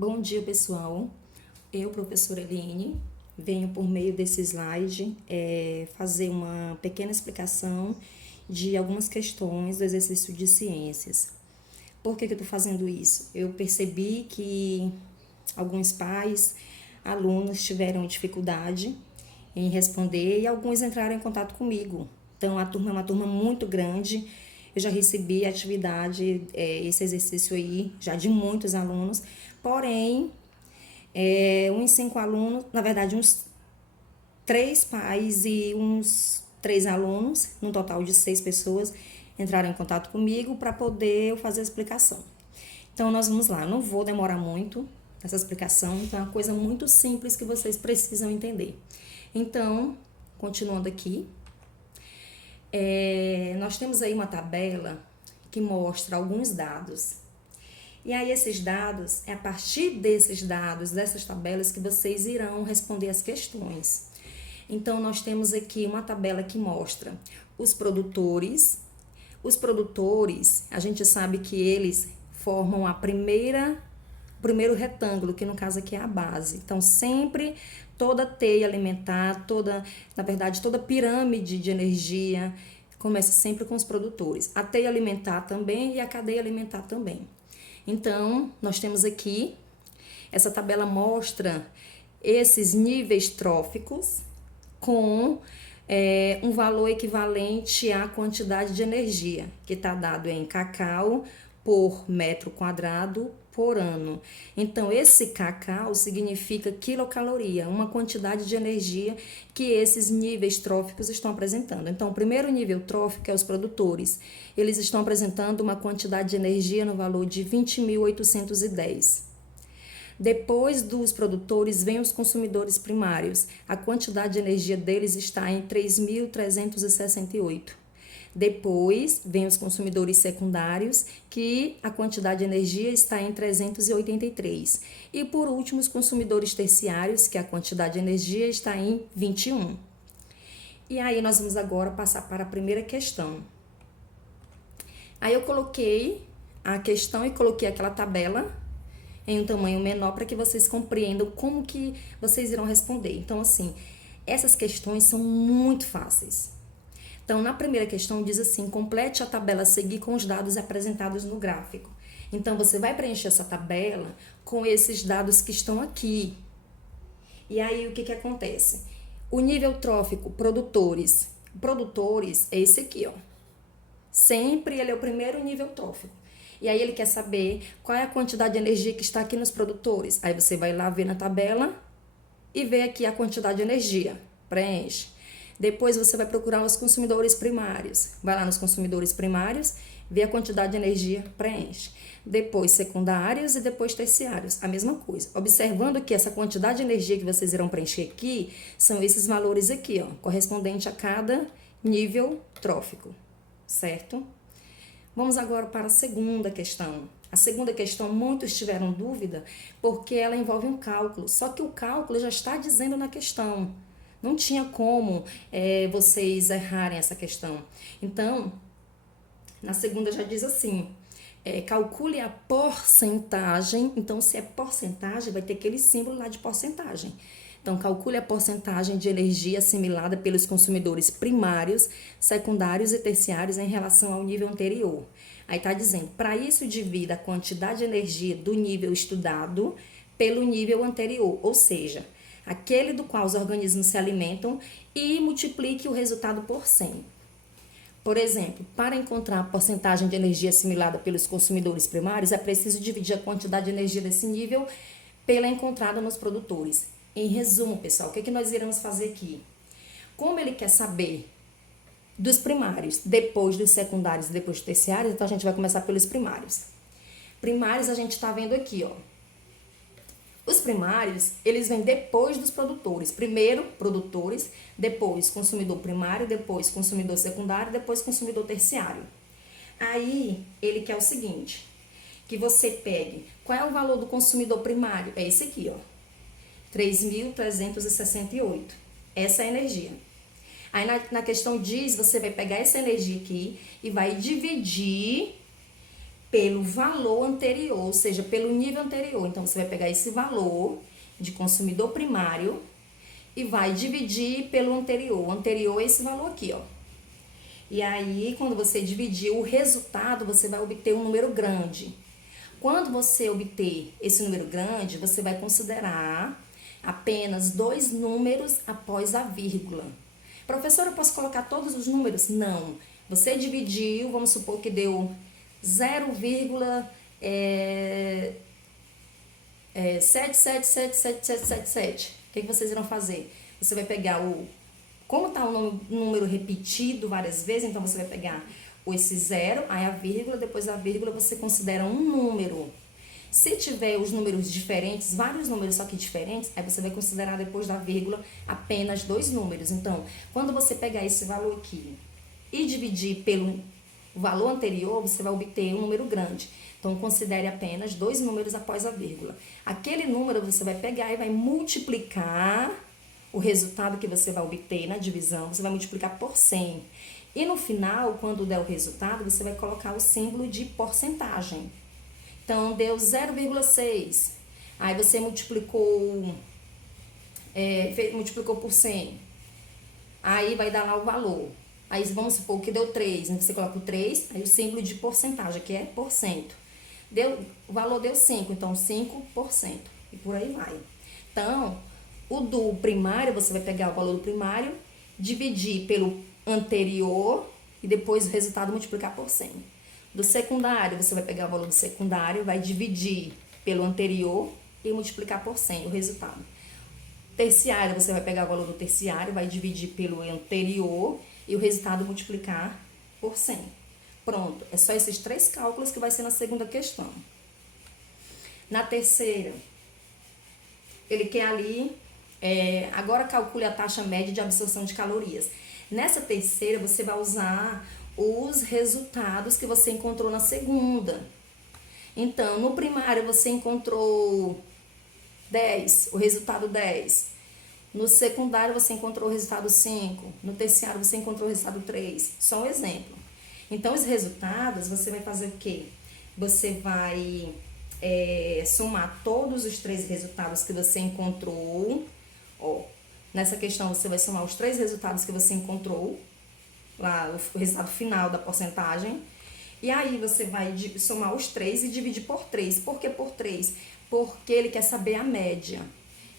Bom dia, pessoal. Eu, professora Eliane, venho por meio desse slide fazer uma pequena explicação de algumas questões do exercício de ciências. Por que eu estou fazendo isso? Eu percebi que alguns pais, alunos tiveram dificuldade em responder e alguns entraram em contato comigo. Então, a turma é uma turma muito grande. Eu já recebi atividade, esse exercício aí, já de muitos alunos. Porém, uns 5 alunos, na verdade, uns 3 pais e uns 3 alunos, num total de 6 pessoas, entraram em contato comigo para poder eu fazer a explicação. Então, nós vamos lá. Não vou demorar muito nessa explicação, então é uma coisa muito simples que vocês precisam entender. Então, continuando aqui, nós temos aí uma tabela que mostra alguns dados. E aí, esses dados, é a partir desses dados, dessas tabelas, que vocês irão responder as questões. Então, nós temos aqui uma tabela que mostra os produtores. Os produtores, a gente sabe que eles formam o primeiro retângulo, que no caso aqui é a base. Então, sempre toda teia alimentar, na verdade, toda pirâmide de energia começa sempre com os produtores. A teia alimentar também e a cadeia alimentar também. Então, nós temos aqui, essa tabela mostra esses níveis tróficos com um valor equivalente à quantidade de energia, que está dado em cacau por metro quadrado por ano. Então, esse cacau significa quilocaloria, uma quantidade de energia que esses níveis tróficos estão apresentando. Então, o primeiro nível trófico é os produtores. Eles estão apresentando uma quantidade de energia no valor de 20.810. Depois dos produtores, vem os consumidores primários. A quantidade de energia deles está em 3.368. Depois, vem os consumidores secundários, que a quantidade de energia está em 383. E, por último, os consumidores terciários, que a quantidade de energia está em 21. E aí, nós vamos agora passar para a primeira questão. Aí, eu coloquei a questão e coloquei aquela tabela em um tamanho menor para que vocês compreendam como que vocês irão responder. Então, assim, essas questões são muito fáceis. Então, na primeira questão diz assim, complete a tabela a seguir com os dados apresentados no gráfico. Então, você vai preencher essa tabela com esses dados que estão aqui. E aí, o que acontece? O nível trófico, produtores. Produtores é esse aqui, ó. Sempre ele é o primeiro nível trófico. E aí, ele quer saber qual é a quantidade de energia que está aqui nos produtores. Aí, você vai lá ver na tabela e vê aqui a quantidade de energia. Preenche. Depois você vai procurar os consumidores primários. Vai lá nos consumidores primários, vê a quantidade de energia, preenche. Depois secundários e depois terciários, a mesma coisa. Observando que essa quantidade de energia que vocês irão preencher aqui, são esses valores aqui, ó, correspondente a cada nível trófico, certo? Vamos agora para a segunda questão. A segunda questão, muitos tiveram dúvida, porque ela envolve um cálculo. Só que o cálculo já está dizendo na questão. Não tinha como vocês errarem essa questão. Então, na segunda já diz assim, calcule a porcentagem. Então, se é porcentagem, vai ter aquele símbolo lá de porcentagem. Então, calcule a porcentagem de energia assimilada pelos consumidores primários, secundários e terciários em relação ao nível anterior. Aí está dizendo, para isso divida a quantidade de energia do nível estudado pelo nível anterior, ou seja, aquele do qual os organismos se alimentam, e multiplique o resultado por 100. Por exemplo, para encontrar a porcentagem de energia assimilada pelos consumidores primários, é preciso dividir a quantidade de energia desse nível pela encontrada nos produtores. Em resumo, pessoal, o que nós iremos fazer aqui? Como ele quer saber dos primários, depois dos secundários e depois dos terciários, então a gente vai começar pelos primários. Primários a gente está vendo aqui, ó. Os primários, eles vêm depois dos produtores. Primeiro, produtores, depois consumidor primário, depois consumidor secundário, depois consumidor terciário. Aí, ele quer o seguinte, que você pegue, qual é o valor do consumidor primário? É esse aqui, ó, 3.368. Essa é a energia. Aí, na questão diz, você vai pegar essa energia aqui e vai dividir pelo valor anterior, ou seja, pelo nível anterior. Então, você vai pegar esse valor de consumidor primário e vai dividir pelo anterior. O anterior é esse valor aqui, ó. E aí, quando você dividir o resultado, você vai obter um número grande. Quando você obter esse número grande, você vai considerar apenas 2 números após a vírgula. Professora, eu posso colocar todos os números? Não. Você dividiu, vamos supor que deu 0,7777777. O que vocês irão fazer? Você vai pegar como está o número repetido várias vezes, então você vai pegar esse zero, aí a vírgula, depois a vírgula você considera um número. Se tiver os números diferentes, vários números só que diferentes, aí você vai considerar depois da vírgula apenas 2 números. Então, quando você pegar esse valor aqui e dividir pelo valor anterior, você vai obter um número grande. Então, considere apenas 2 números após a vírgula. Aquele número você vai pegar e vai multiplicar o resultado que você vai obter na divisão, você vai multiplicar por 100. E no final, quando der o resultado, você vai colocar o símbolo de porcentagem. Então, deu 0,6. Aí você multiplicou por 100. Aí vai dar lá o valor. Aí vamos supor que deu 3. Né? Você coloca o 3, aí o símbolo de porcentagem, que é por cento. O valor deu 5, então 5%. E por aí vai. Então, o do primário, você vai pegar o valor do primário, dividir pelo anterior e depois o resultado multiplicar por 100. Do secundário, você vai pegar o valor do secundário, vai dividir pelo anterior e multiplicar por 100 o resultado. Terciário, você vai pegar o valor do terciário, vai dividir pelo anterior e o resultado multiplicar por 100. Pronto, é só esses 3 cálculos que vai ser na segunda questão. Na terceira, ele quer ali, agora calcule a taxa média de absorção de calorias. Nessa terceira, você vai usar os resultados que você encontrou na segunda. Então, no primário, você encontrou 10, o resultado 10. No secundário, você encontrou o resultado 5. No terciário, você encontrou o resultado 3. Só um exemplo. Então, os resultados, você vai fazer o quê? Você vai somar todos os 3 resultados que você encontrou. Ó, nessa questão, você vai somar os 3 resultados que você encontrou, lá o resultado final da porcentagem. E aí, você vai somar os 3 e dividir por 3. Por que por 3? Porque ele quer saber a média.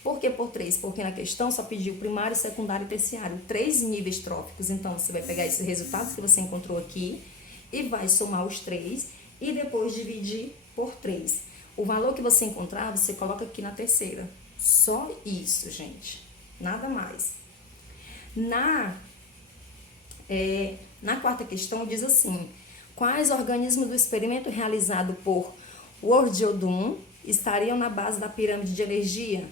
Por que por 3? Porque na questão só pediu primário, secundário e terciário. 3 níveis tróficos. Então, você vai pegar esses resultados que você encontrou aqui e vai somar os 3 e depois dividir por 3. O valor que você encontrar, você coloca aqui na terceira. Só isso, gente. Nada mais. Na quarta questão, diz assim: quais organismos do experimento realizado por Ward-Odum estariam na base da pirâmide de energia?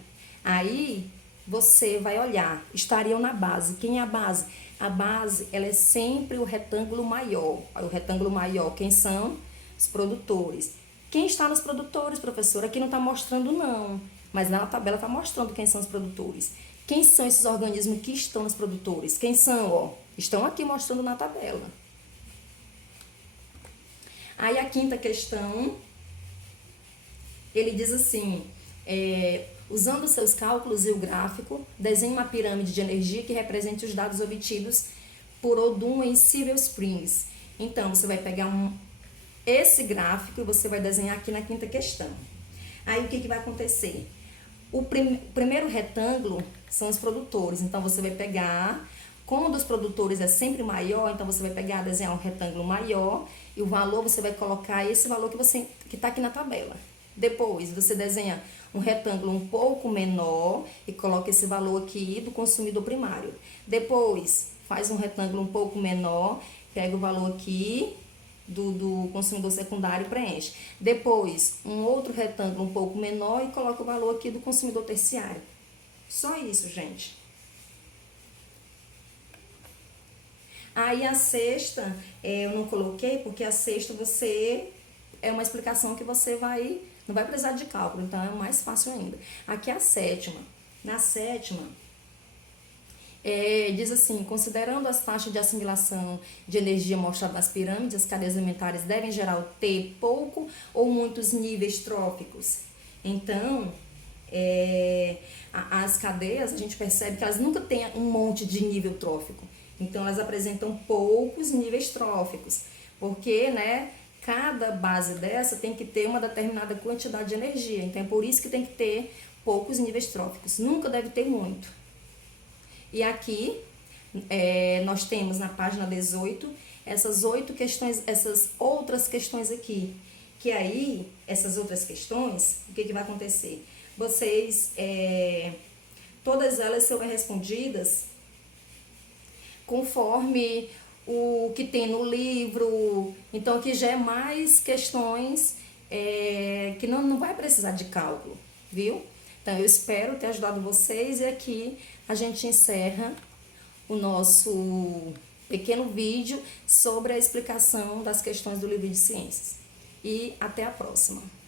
Aí, você vai olhar, estariam na base. Quem é a base? A base, ela é sempre o retângulo maior. O retângulo maior, quem são? Os produtores. Quem está nos produtores, professora? Aqui não está mostrando, não. Mas na tabela está mostrando quem são os produtores. Quem são esses organismos que estão nos produtores? Quem são? Ó, estão aqui mostrando na tabela. Aí a quinta questão, ele diz assim: usando seus cálculos e o gráfico, desenhe uma pirâmide de energia que represente os dados obtidos por Odum em Silver Springs. Então, você vai pegar esse gráfico e você vai desenhar aqui na quinta questão. Aí, o que vai acontecer? O primeiro retângulo são os produtores. Então, você vai pegar, como um dos produtores é sempre maior, então você vai pegar, desenhar um retângulo maior e o valor você vai colocar esse valor que está aqui na tabela. Depois, você desenha um retângulo um pouco menor e coloca esse valor aqui do consumidor primário. Depois, faz um retângulo um pouco menor, pega o valor aqui do consumidor secundário e preenche. Depois, um outro retângulo um pouco menor e coloca o valor aqui do consumidor terciário. Só isso, gente. Aí, a sexta, eu não coloquei, porque a sexta é uma explicação que você não vai precisar de cálculo, então é mais fácil ainda. Aqui é a sétima. Na sétima, Diz assim, considerando as taxas de assimilação de energia mostradas nas pirâmides, as cadeias alimentares devem gerar ter pouco ou muitos níveis tróficos. Então, as cadeias, a gente percebe que elas nunca têm um monte de nível trófico. Então, elas apresentam poucos níveis tróficos, porque, né, cada base dessa tem que ter uma determinada quantidade de energia. Então, é por isso que tem que ter poucos níveis tróficos. Nunca deve ter muito. E aqui, nós temos na página 18, essas 8 questões, essas outras questões aqui. Que aí, essas outras questões, o que vai acontecer? Vocês, todas elas serão respondidas conforme o que tem no livro. Então, aqui já é mais questões que não vai precisar de cálculo, viu? Então, eu espero ter ajudado vocês e aqui a gente encerra o nosso pequeno vídeo sobre a explicação das questões do livro de ciências. E até a próxima!